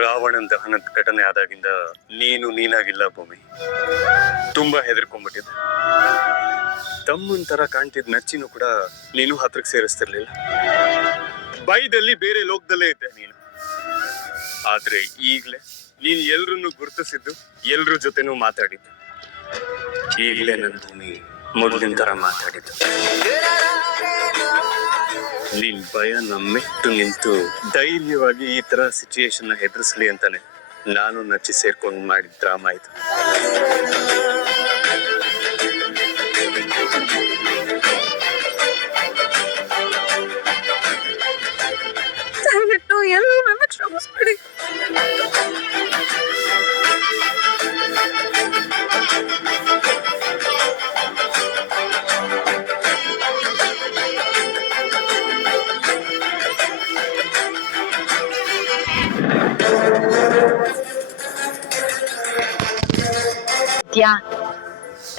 ರಾವಣನ್ ದಹನದ ಘಟನೆ ಆದಾಗಿಂದ ನೀನಾಗಿಲ್ಲ ಭೂಮಿ. ತುಂಬಾ ಹೆದರ್ಕೊಂಡ್ಬಿಟ್ಟಿದ್ದೆ. ತಮ್ಮನ್ ತರ ಕಾಣ್ತಿದ್ ನಚ್ಚಿನೂ ಕೂಡ ನೀನು ಹತ್ರಕ್ಕೆ ಸೇರಿಸ್ತಿರ್ಲಿಲ್ಲ. ಬೈದಲ್ಲಿ ಬೇರೆ ಲೋಕದಲ್ಲೇ ಇದ್ದೆ ನೀನು. ಆದ್ರೆ ಈಗ್ಲೇ ನೀನ್ ಎಲ್ರನ್ನು ಗುರುತಿಸಿದ್ದು, ಎಲ್ರ ಜೊತೆನೂ ಮಾತಾಡಿದ್ದು. ಈಗ್ಲೇ ನನ್ನ ಭೂಮಿ ಮೊದಲಿನ ತರ ಮಾತಾಡಿದ್ದು. ನಿನ್ ಭಯ ಮೆಟ್ಟು ನಿಂತು ಧೈರ್ಯವಾಗಿ ಈ ತರ ಸಿಚುಯೇಷನ್ ಹೆದರ್ಸ್ಲಿ ಅಂತಾನೆ ನಾನು ನಚ್ಚಿ ಸೇರ್ಕೊಂಡು ಮಾಡಿದ ಡ್ರಾಮಾ ಇದು. ದಯವಿಟ್ಟು ಎಲ್ಲರನ್ನ ಕ್ಷಮಿಸ್ಬಿಡಿ.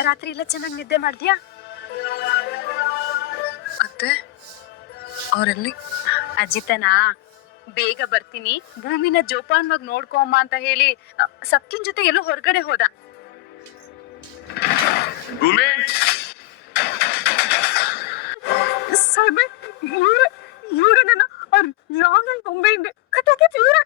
ರಾತ್ರಿ ಎಲ್ಲ ಚೆನ್ನಾಗಿ ನಿದ್ದೆ ಮಾಡ್ದ್ಯಾ? ಅತ್ತೆ ಅವರೆಲ್ಲಿ? ಅಜಿತನಾ ಬೇಗ ಬರ್ತೀನಿ, ಭೂಮಿನ ಜೋಪಾನವಾಗಿ ನೋಡ್ಕೊಮ್ಮ ಅಂತ ಹೇಳಿ ಸಪ್ಕಿನ್ ಜೊತೆ ಎಲ್ಲೋ ಹೊರಗಡೆ ಹೋದ. ಸಾಹೇಬೆ, ಇವ್ರೆ ನನ್ನ ರಾಂಗ್ ಆಗಿ ಬೊಂಬೆಯಿಂದ ಕಟ್ಟಾಕಿತ್ತು ಇವ್ರೆ.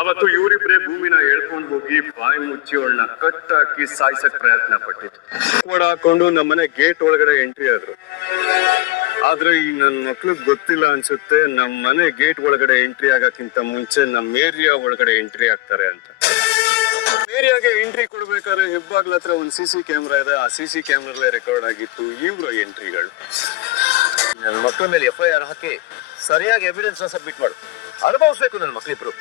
ಅವತ್ತು ಇವರಿಬ್ರೆ ಭೂಮಿನ ಹೇಳ್ಕೊಂಡು ಹೋಗಿ ಬಾಯಿ ಮುಚ್ಚಿ ಅವಳನ್ನ ಕಟ್ಟಾಕಿ ಸಾಯಿಸಕ್ ಪ್ರಯತ್ನ ಪಟ್ಟಿದ್ರು. ಹಾಕೊಂಡು ನಮ್ಮನೆ ಗೇಟ್ ಒಳಗಡೆ ಎಂಟ್ರಿ ಆದ್ರು. ಆದ್ರೆ ಈ ನನ್ ಮಕ್ಳಿಗೆ ಗೊತ್ತಿಲ್ಲ ಅನ್ಸುತ್ತೆ, ನಮ್ ಮನೆ ಗೇಟ್ ಒಳಗಡೆ ಎಂಟ್ರಿ ಆಗಕ್ಕಿಂತ ಮುಂಚೆ ನಮ್ಮ ಏರಿಯಾ ಒಳಗಡೆ ಎಂಟ್ರಿ ಆಗ್ತಾರೆ ಅಂತ. ಏರಿಯಾಗೆ ಎಂಟ್ರಿ ಕೊಡ್ಬೇಕಾದ್ರೆ ಹೆಬ್ಬಾಗ್ಲ ಹತ್ರ ಒಂದು CC ಕ್ಯಾಮ್ರಾ ಇದೆ. ಆ CC ಕ್ಯಾಮ್ರಲ್ಲೇ ರೆಕಾರ್ಡ್ ಆಗಿತ್ತು ಇವ್ರ ಎಂಟ್ರಿಗಳು. ನನ್ನ ಮಕ್ಕಳ ಮೇಲೆ FIR ಹಾಕಿ ಸರಿಯಾಗಿ ಎವಿಡೆನ್ಸ್ ಸಬ್ಮಿಟ್ ಮಾಡು. ಅನುಭವಿಸ್ಬೇಕು ನನ್ನ ಮಕ್ಕಳಿಬ್ರು.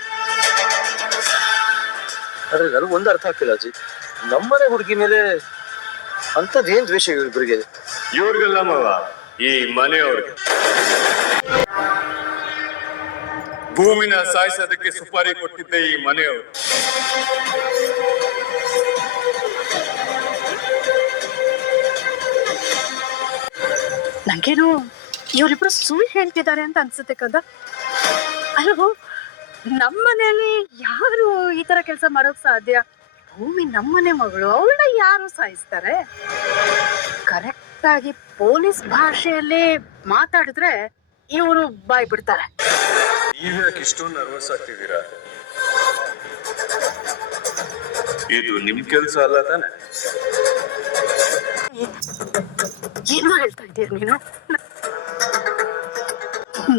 ಆದ್ರೆ ನನಗೆ ಒಂದು ಅರ್ಥ ಆಗ್ತಿಲ್ಲ ಅಜ್ಜಿ, ನಮ್ಮನೆ ಹುಡುಗಿ ಮೇಲೆ ಅಂತದೇನ್ ದ್ವೇಷ ಇವ್ರಿಬ್ರಿಗೆ? ಇವ್ರಿಗೆಲ್ಲ ಮಾವ, ಈ ಮನೆಯವ್ರಿಗೆ. ಭೂಮಿನ ಸಾಯಿಸೋದಕ್ಕೆ ಸುಪಾರಿ ಕೊಟ್ಟಿದ್ದೆ ಈ ಮನೆಯವರು. ನಂಗೇನು ಇವರಿಬ್ರು ಸುಳ್ಳು ಹೇಳ್ತಿದ್ದಾರೆ ಅಂತ ಅನ್ಸುತ್ತೆ ಕದ. ಅಲ್ಲೋ, ನಮ್ಮನೇಲಿ ಯಾರು ಈ ತರ ಕೆಲಸ ಮಾಡೋಕ್ ಸಾಧ್ಯ? ಭೂಮಿ ನಮ್ಮನೆ ಮಗಳು, ಅವಳನ್ನ ಯಾರು ಸಾಯಿಸ್ತಾರೆ? ಕರೆಕ್ಟ್ ಆಗಿ ಪೊಲೀಸ್ ಭಾಷೆಯಲ್ಲಿ ಮಾತಾಡಿದ್ರೆ ಇವರು ಬಾಯ್ ಬಿಡ್ತಾರೆ. ನೀವ್ಯಾಕೆ ಇಷ್ಟೊಂದು ನರ್ವಸ್ ಆಗ್ತಿದ್ದೀರಾ? ಇದು ನಿಮ್ ಕೆಲ್ಸ ಅಲ್ಲ ತಾನೆ? ಏನು ಹೇಳ್ತಾ ಇದೀಯ ನೀನು?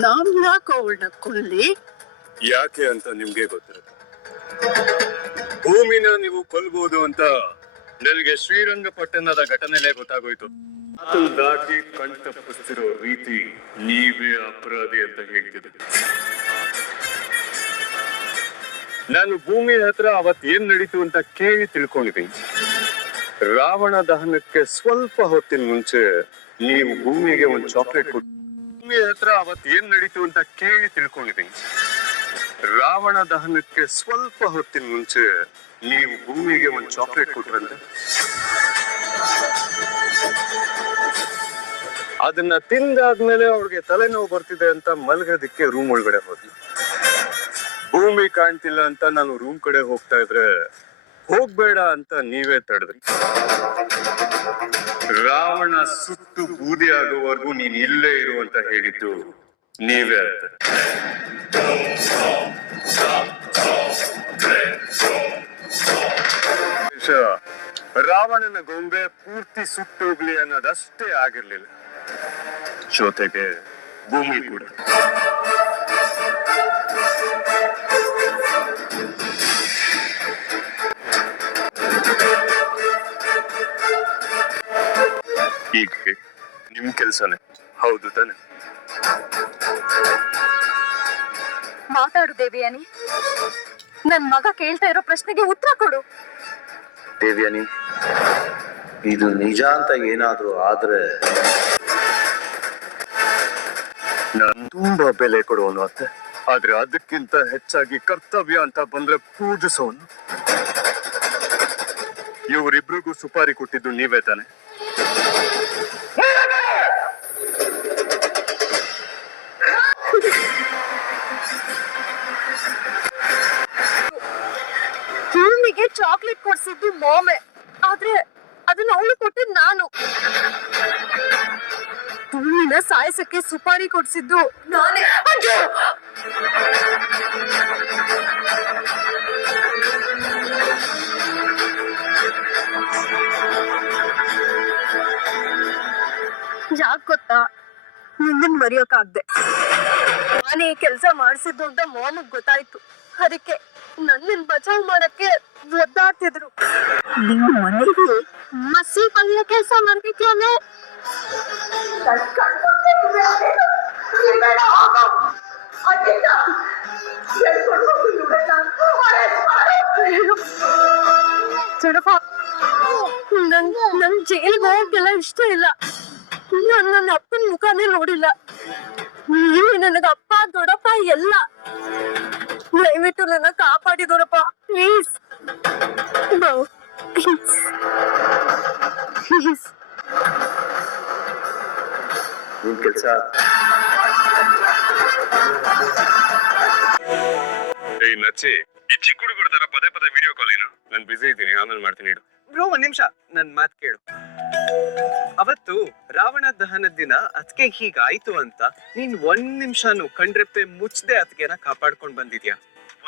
ನಾನ್ ಯಾಕೆ ಅವಳನ್ನ ಕೊಲ್ಲಿ? ಯಾಕೆ ಅಂತ ನಿಮ್ಗೆ ಗೊತ್ತಿರುತ್ತೆ. ಭೂಮಿನ ನೀವು ಕೊಲ್ಬಹುದು ಅಂತ ನನಗೆ ಶ್ರೀರಂಗಪಟ್ಟಣದ ಘಟನೆಲೇ ಗೊತ್ತಾಗೋಯ್ತು. ದಾಟಿ ಕಣ್ ತಪ್ಪಿಸ್ತಿರೋ ರೀತಿ ನೀವೇ ಅಪರಾಧಿ ಅಂತ ಹೇಳ್ತಿದ್ದೆ. ನಾನು ಭೂಮಿ ಹತ್ರ ಅವತ್ ಏನ್ ನಡೀತು ಅಂತ ಕೇಳಿ ತಿಳ್ಕೊಂಡಿದ್ದೀನಿ. ರಾವಣ ದಹನಕ್ಕೆ ಸ್ವಲ್ಪ ಹೊತ್ತಿನ ಮುಂಚೆ ನೀವು ಭೂಮಿಗೆ ಒಂದು ಚಾಕ್ಲೇಟ್ ಕೊಟ್ಟು, ಭೂಮಿ ಹತ್ರ ಅವತ್ ಏನ್ ನಡೀತು ಅಂತ ಕೇಳಿ ತಿಳ್ಕೊಂಡಿದ್ದೀನಿ. ರಾವಣ ದಹನಕ್ಕೆ ಸ್ವಲ್ಪ ಹೊತ್ತಿನ ಮುಂಚೆ ನೀವು ಭೂಮಿಗೆ ಒಂದು ಚಾಕ್ಲೇಟ್ ಕೊಟ್ರಂತೆ. ಅದನ್ನ ತಿಂದಾದ್ಮೇಲೆ ಅವ್ರಿಗೆ ತಲೆನೋವು ಬರ್ತಿದೆ ಅಂತ ಮಲಗೋದಿಕ್ಕೆ ರೂಮ್ ಒಳಗಡೆ ಹೋದ್ಲು. ಭೂಮಿ ಕಾಣ್ತಿಲ್ಲ ಅಂತ ನಾನು ರೂಮ್ ಕಡೆ ಹೋಗ್ತಾ ಇದ್ರೆ ಹೋಗ್ಬೇಡ ಅಂತ ನೀವೇ ತಡೆದ್ರಿ. ರಾವಣ ಸುಟ್ಟು ಬೂದಿ ಆಗುವವರೆಗೂ ನೀನ್ ಇಲ್ಲೇ ಇರು ಅಂತ ಹೇಳಿದ್ದು ನೀವೇ ಅಂತ. ರಾವಣನ ಗೊಂಬೆ ಪೂರ್ತಿ ಸುಟ್ಟೋಗ್ಲಿ ಅನ್ನೋದಷ್ಟೇ ಆಗಿರ್ಲಿಲ್ಲ, ಜೊತೆಗೆ ಭೂಮಿ ಕೂಡ. ಈಗ ನಿಮ್ ಕೆಲ್ಸನೇ ಹೌದು ತಾನೆ? ಮಾತಾಡು ದೇವಿಯಾನಿ, ನನ್ ಮಗ ಕೇಳ್ತಾ ಇರೋ ಪ್ರಶ್ನೆಗೆ ಉತ್ತರ ಕೊಡು. ದೇವ್ಯಾನಿ, ಇದು ನಿಜ ಅಂತ ಏನಾದ್ರೂ ಆದ್ರೆ ನಾನು ತುಂಬಾ ಬೆಲೆ ಕೊಡುವನು ಅತ್ತೆ. ಆದ್ರೆ ಅದಕ್ಕಿಂತ ಹೆಚ್ಚಾಗಿ ಕರ್ತವ್ಯ ಅಂತ ಬಂದ್ರೆ ಪೂಜಿಸೋನು. ಇವರಿಬ್ರಿಗೂ ಸುಪಾರಿ ಕೊಟ್ಟಿದ್ದು ನೀವೇ ತಾನೆ? ಭೂಮಿಗೆ ಚಾಕ್ಲೇಟ್ ಕೊಡ್ಸಿದ್ದು ಮಾಮೆ, ಆದ್ರೆ ಅದನ್ನ ಅವಳು ಕೊಟ್ಟಿದ್ದು ನಾನು. ಭೂಮಿನ ಸಾಯಿಸಕ್ಕೆ ಸುಪಾರಿ ಕೊಡ್ಸಿದ್ದು ನಾನೇ. ಅಯ್ಯೋ! ಯಾಕ್ ಗೊತ್ತಾ? ನಿನ್ನನ್ ಮರೆಯೋಕಾಗ್ದೆ. ನಾನೇ ಕೆಲಸ ಮಾಡಿಸಿದ್ದು ಅಂತ ಮಾಮಗ್ ಗೊತ್ತಾಯ್ತು. ಅದಕ್ಕೆ ನನ್ನನ್ ಬಚಾವ್ ಮಾಡಕ್ಕೆ ಒದ್ದಾಡ್ತಿದ್ರು. ನೀವು ಮನೆಗೆ ಮಸಿ ಕಲಿಯ ಕೆಲಸ ಮಾಡ್ತಿದ್ಯಾನೆ. ನನ್ ಜೈಲ್ಗೆ ಹೋಗಕ್ಕೆಲ್ಲ ಇಷ್ಟ ಇಲ್ಲ. ನನ್ನ ಅಪ್ಪನ ಮುಖನೇ ನೋಡಿಲ್ಲ. ನೀವು ನನಗ ಅಪ್ಪ ದೊಡ್ಡಪ್ಪ ಎಲ್ಲ. ದಯವಿಟ್ಟು ನನ್ನ ಕಾಪಾಡಿ ದೊಡ್ಡಪ್ಪ, ಪ್ಲೀಸ್. ಪ್ಲೀಸ್. ನಿನ್ ಕೆಲ್ಸ ಏಯ್ ನಚ್ಚಿ, ಈ ಚಿಕ್ಕ ಹುಡುಗರ ತರ ಪದೇ ಪದೇ ವಿಡಿಯೋ ಕಾಲ್ ಏನು? ನಾನು ಬಿಸಿ ಇದ್ದೀನಿ, ಆಮೇಲೆ ಮಾಡ್ತೀನಿ ಇಡು. ಬ್ರೋ, ಒಂದ್ ನಿಮಿಷ ನನ್ ಮಾತ್ ಕೇಳು. ಅವತ್ತು ರಾವಣ ದಹನದ ದಿನ ಅದಕ್ಕೆ ಹೀಗಾಯ್ತು ಅಂತ ನೀನ್ ಒಂದ್ ನಿಮಿಷನು ಕಣ್ರೆಪ್ಪೆ ಮುಚ್ಚದೆ ಅದಕ್ಕೆನ ಕಾಪಾಡ್ಕೊಂಡ್ ಬಂದಿದ್ಯಾ.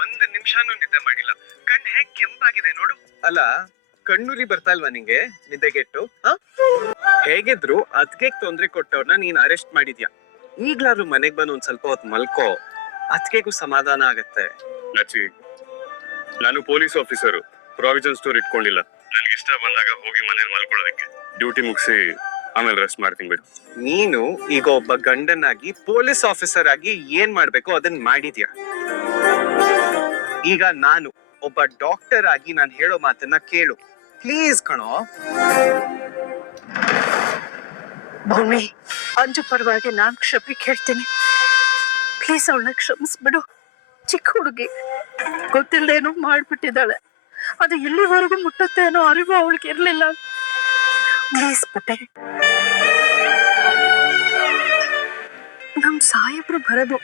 ಒಂದ್ ನಿಮಿಷನೂ ನಿದ್ದೆ ಮಾಡಿಲ್ಲ. ಕಣ್ ಹೇಗ್ ಕೆಂಪಾಗಿದೆ ನೋಡು. ಅಲ್ಲ, ಕಣ್ಣುರಿ ಬರ್ತಾ ಇಲ್ವಾ ನಿಂಗೆ ನಿದ್ದೆಗೆಟ್ಟು? ಹೇಗಿದ್ರು ಅದಕ್ಕೆ ತೊಂದ್ರೆ ಕೊಟ್ಟವ್ರನ್ನ ನೀನ್ ಅರೆಸ್ಟ್ ಮಾಡಿದ್ಯಾ. ಈಗ್ಲಾದ್ರೂ ಮನೆಗ್ ಬಂದು ಒಂದ್ ಸ್ವಲ್ಪ ಹೊತ್ತು ಮಲ್ಕೋ, ಅದಕ್ಕೆಗೂ ಸಮಾಧಾನ ಆಗತ್ತೆ. ನಚ್ಚಿ, ನಾನು ಪೊಲೀಸ್ ಆಫೀಸರು, ಪ್ರಾವಿಷನ್ ಸ್ಟೋರ್ ಇಟ್ಕೊಂಡಿಲ್ಲ. ನನ್ಗೆ ಇಷ್ಟ ಬಂದಾಗ ಹೋಗಿ ಮನೇಲಿ ಮಲ್ಕೊಳ್ಳೋದಕ್ಕೆ. ಡ್ಯೂಟಿ ಮುಗಿಸಿ ಆಮೇಲೆ ರೆಸ್ಟ್ ಮಾಡ್ತೀನಿ ಬಿಡು. ನೀನು ಈಗ ಒಬ್ಬ ಗಂಡನಾಗಿ ಪೊಲೀಸ್ ಆಫೀಸರ್ ಆಗಿ ಏನ್ ಮಾಡ್ಬೇಕು ಅದನ್ನ ಮಾಡಿದ್ಯಾ. ಈಗ ನಾನು ಒಬ್ಬ ಡಾಕ್ಟರ್ ಆಗಿ ನಾನು ಹೇಳೋ ಮಾತನ್ನ ಕೇಳು ಪ್ಲೀಸ್ ಕಣೋ. ಭೂಮಿ, ಅಂಜು ಪರವಾಗಿ ನಾನ್ ಕ್ಷಮೆ ಕೇಳ್ತೀನಿ. ಪ್ಲೀಸ್ ಅವಳನ್ನ ಕ್ಷಮಿಸ್ಬಿಡು. ಚಿಕ್ಕ ಹುಡುಗಿ, ಗೊತ್ತಿಲ್ಲದೇನೋ ಮಾಡ್ಬಿಟ್ಟಿದ್ದಾಳೆ. ಅದು ಎಲ್ಲಿವರೆಗೂ ಮುಟ್ಟುತ್ತೆ ಅನ್ನೋ ಅರಿವು ಅವಳಿಗೆ ಇರ್ಲಿಲ್ಲ. ಪ್ಲೀಸ್ ಪುಟ್ಟೆ. ನಮ್ ಸಾಹೇಬ್ರು ಬರೋದು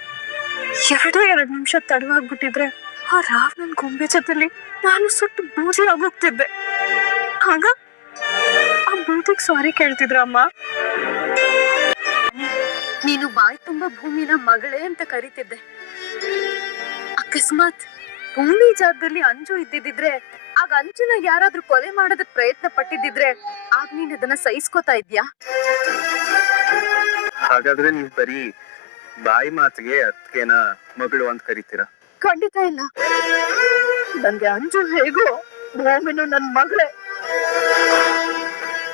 2 ನಿಮಿಷ ತಡವಾಗ್ಬಿಟ್ಟಿದ್ರೆ ಆ ರಾವಣನ್ ಗೊಂಬೆ ಜೊತೆಲಿ ನಾನು ಸುಟ್ಟು ಬೂದಿ ಆಗೋಗ್ತಿದ್ದೆ. ಆಗ ಆ ಬೂದಿಗ್ ಸಾರಿ ಕೇಳ್ತಿದ್ರ ಅಮ್ಮ. ನೀನು ಬಾಯಿ ತುಂಬಾ ಭೂಮಿನ ಮಗಳೇ ಅಂತ ಕರಿತಿದ್ದೆ. ಅಕಸ್ಮಾತ್ ಭೂಮಿ ಜಾಗದಲ್ಲಿ ಅಂಜು ಇದ್ದಿದ್ರೆ, ಆಗ ಅಂಜುನ ಯಾರಾದ್ರೂ ಕೊಲೆ ಮಾಡೋದಕ್ ಪ್ರಯತ್ನ ಪಟ್ಟಿದ್ರೆ ಆಗ ನೀನ್ ಅದನ್ನ ಸಹಿಸ್ಕೋತಾ ಇದ್ಯಾ? ಹಾಗಾದ್ರೆ ನೀವ್ ಬರೀ ಬಾಯಿ ಮಾತಿಗೆ ಅದಕ್ಕೆನ ಮಗಳು ಅಂತ ಕರಿತೀರಾ? ಖಂಡಿತ ಇಲ್ಲ. ನನ್ಗೆ ಅಂಜು ಹೇಗೋ, ಭೂಮಿನು ನನ್ ಮಗಳೇ.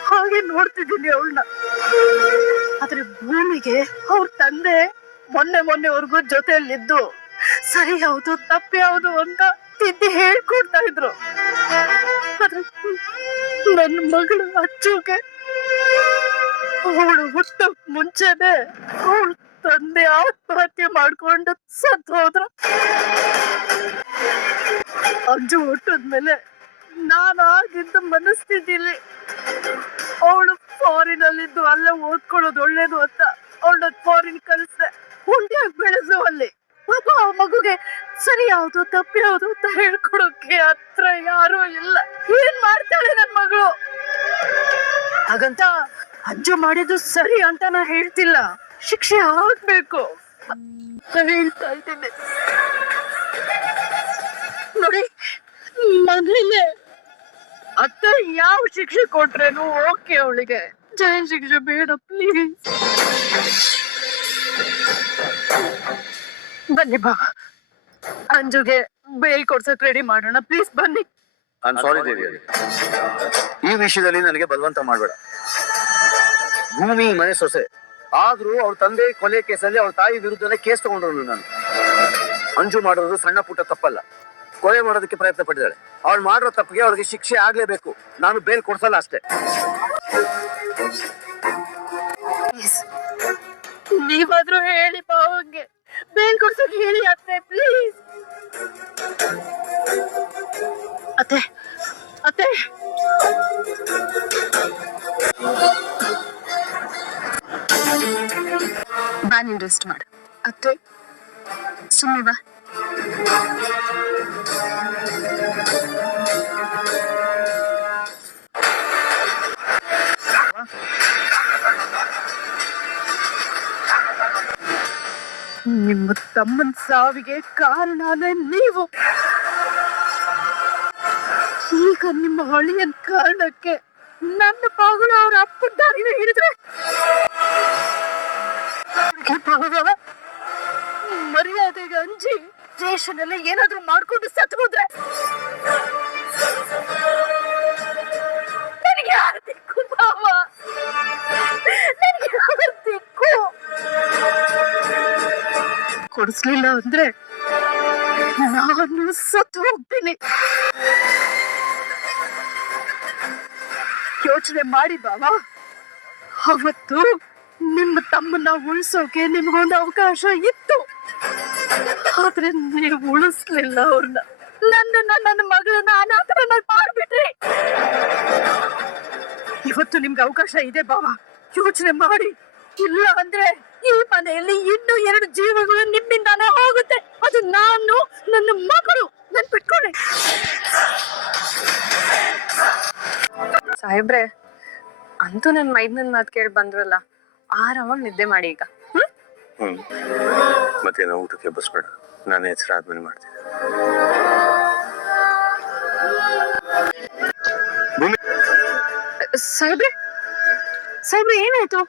ಹಾಗೆ ನೋಡ್ತಿದ್ದೀನಿ ಅವಳನ್ನ. ಆದ್ರೆ ಭೂಮಿಗೆ ಅವ್ರ ತಂದೆ ಮೊನ್ನೆವರೆಗೂ ಜೊತೆಯಲ್ಲಿದ್ದು ಸರಿ ಯಾವುದು ತಪ್ಪು ಯಾವುದು ಅಂತ ತಿದ್ದಿ ಹೇಳ್ಕೊಡ್ತಾ ಇದ್ರು. ಆದ್ರೆ ನನ್ನ ಮಗಳು ಅಚ್ಚುಗೆ ಅವಳು ಹುಟ್ಟ ಮುಂಚೆನೆ ಅವಳು ತಂದೆ ಆತ್ಮಹತ್ಯೆ ಮಾಡ್ಕೊಂಡು ಸತ್ತು ಹೋದ್ರು. ಅಜ್ಜು ಹುಟ್ಟಿದ್ಮೇಲೆ ನಾನು ಆಗಿದ್ದ ಮನಸ್ಥಿತಿಲಿ ಅವಳು ಫಾರಿನ್ ಅಲ್ಲಿದ್ದು ಅಲ್ಲೇ ಓದ್ಕೊಳ್ಳೋದು ಒಳ್ಳೇದು ಅಂತ ಅವಳನ್ನ ಫಾರಿನ್ ಕಳಿಸ್ದೆ. ಉಂಡಿಯಾಗಿ ಬೆಳೆಸು ಅಲ್ಲಿ. ಪಾಪ ಆ ಮಗುಗೆ ಸರಿ ಯಾವ್ದು ತಪ್ಪು ಯಾವ್ದು ಅಂತ ಹೇಳ್ಕೊಡೋಕೆ ಹತ್ರ ಯಾರು ಇಲ್ಲ. ಏನ್ ಮಾಡ್ತಾಳೆ ನನ್ ಮಗಳು? ಹಾಗಂತ ಅಜ್ಜು ಮಾಡಿದ್ದು ಸರಿ ಅಂತ ನಾ ಹೇಳ್ತಿಲ್ಲ. ಶಿಕ್ಷೆ ಆಗ್ಬೇಕು ಹೇಳ್ತಾ ಇದ್ದೀನಿ. ನೋಡಿ, ಮನೇಲೆ ಅತ್ತೆ ಯಾವ ಶಿಕ್ಷೆ ಕೊಟ್ರೇನು ಓಕೆ, ಅವಳಿಗೆ ಜೈಲ್ ಶಿಕ್ಷೆ ಬೇಡ ಪ್ಲೀಸ್. ಬನ್ನಿ ಬಾ, ಅಂಜುಗೆ ಬೇಲ್ ಕೊಡ್ಸಕ್ ರೆಡಿ ಮಾಡೋಣ ಪ್ಲೀಸ್. ಬನ್ನಿ. ನಾನು ಸಾರಿ ದೇವಿ, ಈ ವಿಷಯದಲ್ಲಿ ನನಗೆ ಬಲವಂತ ಮಾಡ್ಬೇಡ. ಭೂಮಿ ಮನೆ ಸೊಸೆ ಆದ್ರೂ ಅವ್ರ ತಂದೆ ಕೊಲೆ ಕೇಸಲ್ಲಿ ಅವ್ರ ತಾಯಿ ವಿರುದ್ಧನೇ ಕೇಸ್ ತಗೊಂಡ್ರು. ನಾನು ಅಂಜು ಮಾಡೋದು ಸಣ್ಣ ಪುಟ್ಟ ತಪ್ಪಲ್ಲ. ಕೊಲೆ ಮಾಡೋದಕ್ಕೆ ಪ್ರಯತ್ನ ಪಟ್ಟಿದ್ದಾಳೆ. ಅವ್ಳು ಮಾಡಿರೋ ತಪ್ಪಿಗೆ ಅವ್ರಿಗೆ ಶಿಕ್ಷೆ ಆಗ್ಲೇಬೇಕು. ನಾನು ಬೇಲ್ ಕೊಡ್ಸಲ್ಲ ಅಷ್ಟೇ. ನೀವಾದ್ರೂ ಹೇಳಿ ಬಾವಂಗೆ ಬೇಲ್ ಕೊಡ್ಸಕ್ ಹೇಳಿ ಅತ್ತೆ ಪ್ಲೀಸ್. ಅತ್ತೆ ಅತ್ತೆ ನೀನ್ ರೆಸ್ಟ್ ಮಾಡು. ಅತ್ತೆ ಸುಮ್ಮನೆ ಬಾ. ನಿಮ್ಮ ತಮ್ಮನ ಸಾವಿಗೆ ಕಾರಣನೇ ನೀವು. ಈಗ ನಿಮ್ಮ ಹಳಿಯನ್ ಕಾರಣಕ್ಕೆ ನನ್ನ ಮಗಳು ಅವ್ರ ಅಪ್ಪನ ದಾರಿನ ಹಿಡಿದ್ರೆ ಮರ್ಯಾದೆಗೆ ಅಂಜಿ ಸ್ಟೇಷನ್ ಏನಾದ್ರೂ ಮಾಡ್ಕೊಂಡು ಸತ್ತು ಹೋದ್ರೆ ನನಗೆ ಯಾರು ದಿಕ್ಕು ಮಾವ? ನನಗೆ ಯಾರು ದಿಕ್ಕು? ಕೊಡಿಸ್ಲಿಲ್ಲ ಅಂದ್ರೆ ನಾನು ಸತ್ತು ಹೋಗ್ತೀನಿ. ಯೋಚನೆ ಮಾಡಿ ಬಾವಾ, ಅವತ್ತು ನಿಮ್ಮ ತಮ್ಮನ್ನ ಉಳಿಸೋಕೆ ನಿಮ್ಗೊಂದು ಅವಕಾಶ ಇತ್ತು, ಆದ್ರೆ ನೀವು ಉಳಿಸ್ಲಿಲ್ಲ ಅವ್ರನ್ನ. ನನ್ನ ಮಗಳನ್ನ ಅನಾಥರನ್ನ ಮಾಡ್ಬಿಟ್ರಿ. ಇವತ್ತು ನಿಮ್ಗೆ ಅವಕಾಶ ಇದೆ ಬಾವಾ, ಯೋಚನೆ ಮಾಡಿ. ಇಲ್ಲ ಅಂದ್ರೆ ಈ ಮನೆಯಲ್ಲಿ ಇನ್ನೂ 2 ಜೀವಗಳು ನಿಮ್ಮಿಂದಾನೇ ಹೋಗುತ್ತೆ. ಅದು ನಾನು, ನನ್ನ ಮಗಳು. ನನ್ ಬಿಟ್ಕೊಡಿ. ಸಾಹೇಬ್ರೆ, ಅಂತೂ ನನ್ ಮೈದ್ನನ್ ಮಾತು ಕೇಳಿ ಬಂದ್ರಲ್ಲ, ಆರಾಮಾಗಿ ನಿದ್ದೆ ಮಾಡಿ ಈಗ. ಮತ್ತೇನೋ ಊಟಕ್ಕೆ ಬಸ್ಬೇಡ, ನಾನೇ ಹೆಸರು ಆದ್ಮೇಲೆ ಮಾಡ್ತೀನಿ. ಸಾಹೇಬ್ರೆ, ಸಾಹೇಬ್ರೆ ಏನಾಯ್ತು?